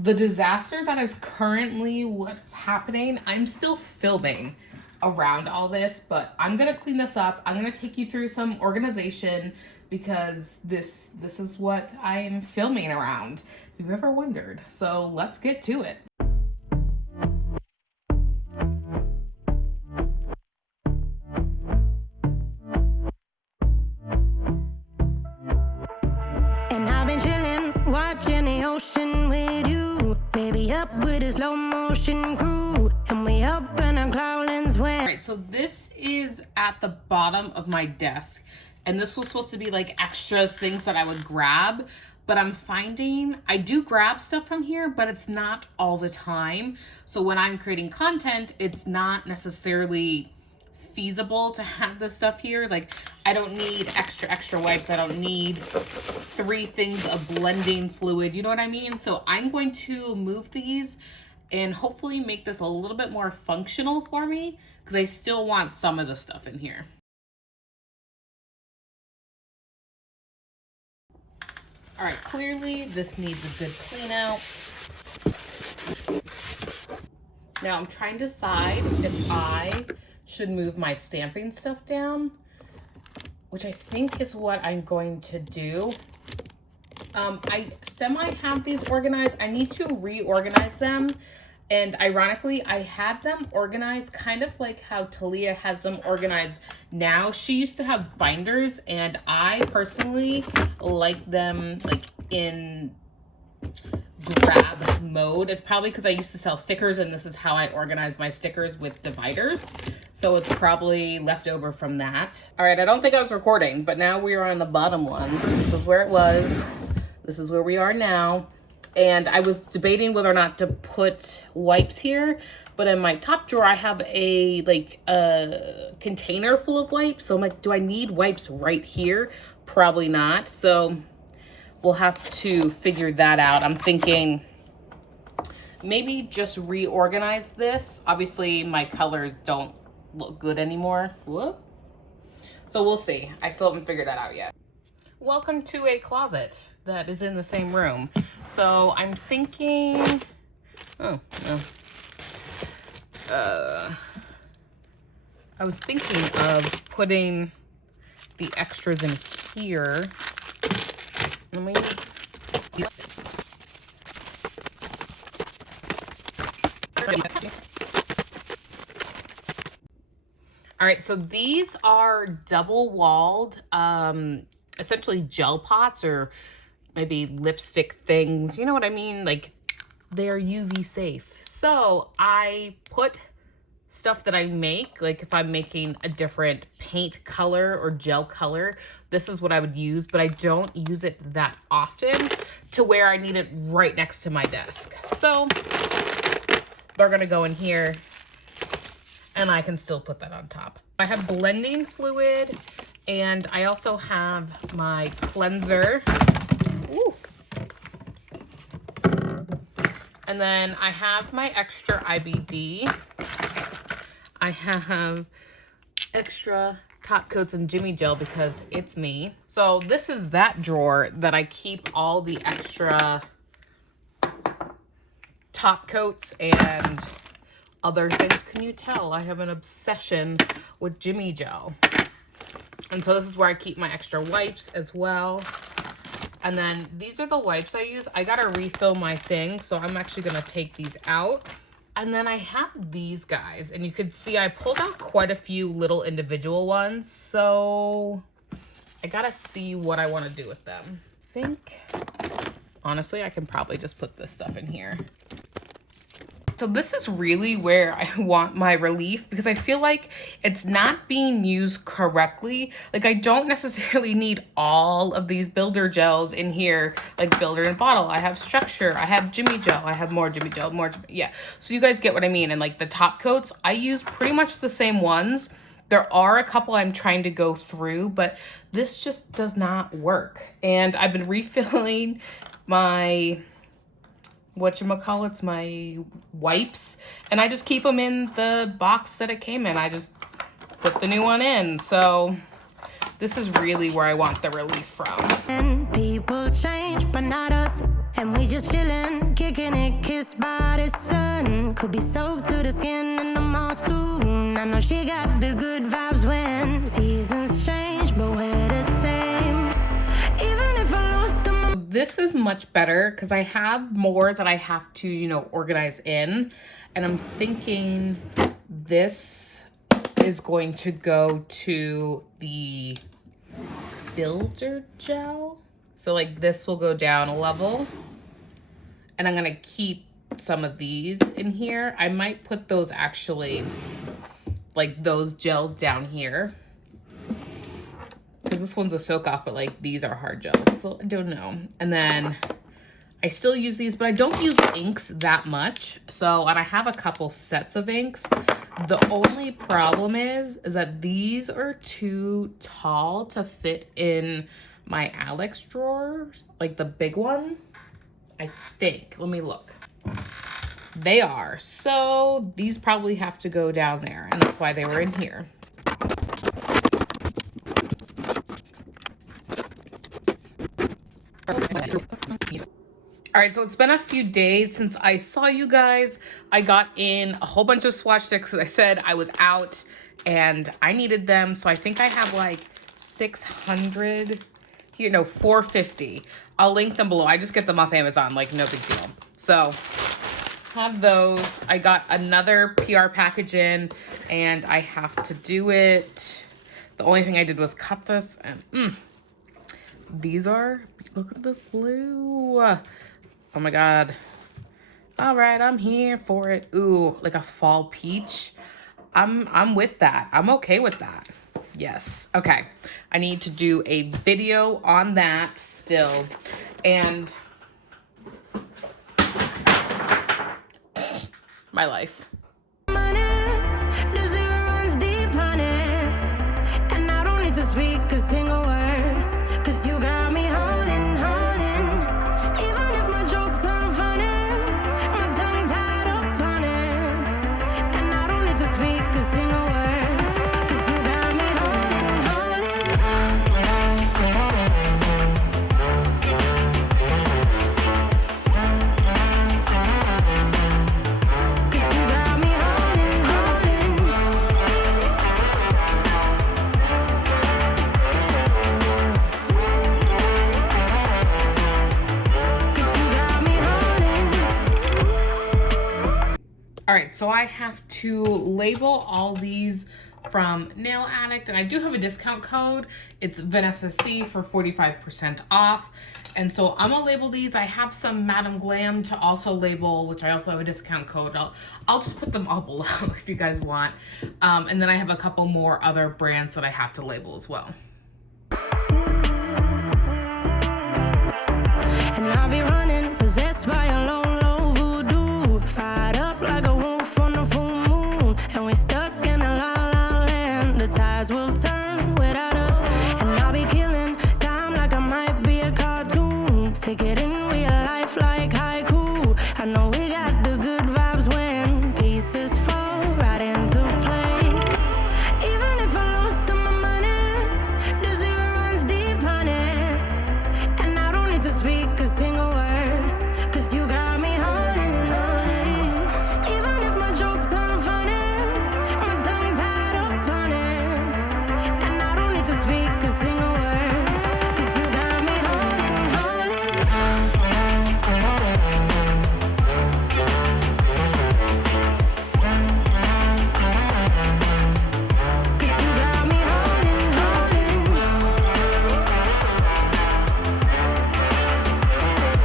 The disaster that is currently what's happening, I'm still filming around all this, but I'm gonna clean this up. I'm gonna take you through some organization because this is what I am filming around, if you've ever wondered. So let's get to it. And I've been chilling, watching the ocean with you, baby, up with a slow motion crew, and we up in our cloudlands when. All right, so this is at the bottom of my desk, and this was supposed to be like extras, things that I would grab, but I'm finding I do grab stuff from here, but it's not all the time. So when I'm creating content, it's not necessarily feasible to have this stuff here. Like, I don't need extra wipes. I don't need 3 things of blending fluid. You know what I mean? So I'm going to move these and hopefully make this a little bit more functional for me, because I still want some of the stuff in here. All right, clearly this needs a good clean out. Now I'm trying to decide if I should move my stamping stuff down, which I think is what I'm going to do. I semi have these organized. I need to reorganize them. And ironically, I had them organized kind of like how Talia has them organized now. She used to have binders, and I personally like them like in grab mode. It's probably because I used to sell stickers, and this is how I organize my stickers with dividers. So it's probably left over from that. All right, I don't think I was recording, but now we are on the bottom one. This is where it was. This is where we are now. And I was debating whether or not to put wipes here, but in my top drawer, I have a container full of wipes. So I'm like, do I need wipes right here? Probably not. So we'll have to figure that out. I'm thinking maybe just reorganize this. Obviously, my colors don't look good anymore. Whoop. So we'll see. I still haven't figured that out yet. Welcome to a closet that is in the same room. So I'm thinking, I was thinking of putting the extras in here. Let me. All right, so these are double-walled, essentially gel pots or maybe lipstick things. You know what I mean? Like, they're UV safe. So I put stuff that I make, like if I'm making a different paint color or gel color, this is what I would use, but I don't use it that often to where I need it right next to my desk. So they're gonna go in here, and I can still put that on top. I have blending fluid, and I also have my cleanser. Ooh. And then I have my extra IBD. I have extra top coats and Jimmy Gel because it's me. So this is that drawer that I keep all the extra top coats and other things. Can you tell I have an obsession with Jimmy Gel? And so this is where I keep my extra wipes as well. And then these are the wipes I use. I gotta refill my thing, so I'm actually gonna take these out. And then I have these guys, and you can see I pulled out quite a few little individual ones, so I gotta see what I wanna do with them. I think, honestly, I can probably just put this stuff in here. So this is really where I want my relief, because I feel like it's not being used correctly. Like, I don't necessarily need all of these builder gels in here, like builder and bottle. I have structure, I have Jimmy Gel, I have more Jimmy Gel, yeah. So you guys get what I mean. And like the top coats, I use pretty much the same ones. There are a couple I'm trying to go through, but this just does not work. And I've been refilling my whatchamacallits, my wipes, and I just keep them in the box that it came in. I just put the new one in. So this is really where I want the relief from. And people change, but not us. And we just chillin', kicking it, kissed by the sun. Could be soaked to the skin in the mall soon. I know she got the good vibes when seasons change, but we're the same. Even if I lost them. This is much better because I have more that I have to, you know, organize in. And I'm thinking this is going to go to the builder gel. So like this will go down a level. And I'm gonna keep some of these in here. I might put those actually, like those gels down here. Because this one's a soak off, but like these are hard gels. So I don't know. And then I still use these, but I don't use inks that much. So, and I have a couple sets of inks. The only problem is that these are too tall to fit in my Alex drawer, like the big one, I think. Let me look. They are. So these probably have to go down there, and that's why they were in here. All right, so it's been a few days since I saw you guys. I got in a whole bunch of swatch sticks because I said I was out and I needed them. So I think I have like 600 here, no, 450. I'll link them below. I just get them off Amazon, like no big deal. So have those. I got another PR package in and I have to do it. The only thing I did was cut this and these are, look at this blue. Oh my God. All right, I'm here for it. Ooh, like a fall peach. I'm with that. I'm okay with that. Yes. Okay. I need to do a video on that still. And my life. The zero runs deep, honey. And I don't need to speak a single word. 'Cause you got me holding, holding. Even if my jokes aren't funny, my tongue tied up on it. And I don't need to speak a single word. 'Cause you got me holding, holding. 'Cause you got me holding, holding. All right, so I have to label all these from Nail Addict, and I do have a discount code. It's Vanessa C for 45% off. And so I'm gonna label these. I have some Madam Glam to also label, which I also have a discount code. I'll just put them all below if you guys want. And then I have a couple more other brands that I have to label as well. And I'll be running, possessed by a low, low voodoo. Fired up like a wolf on a full moon. And we're stuck in a la la land. The tides will turn without us. And I'll be killing time like I might be a cartoon. Take it in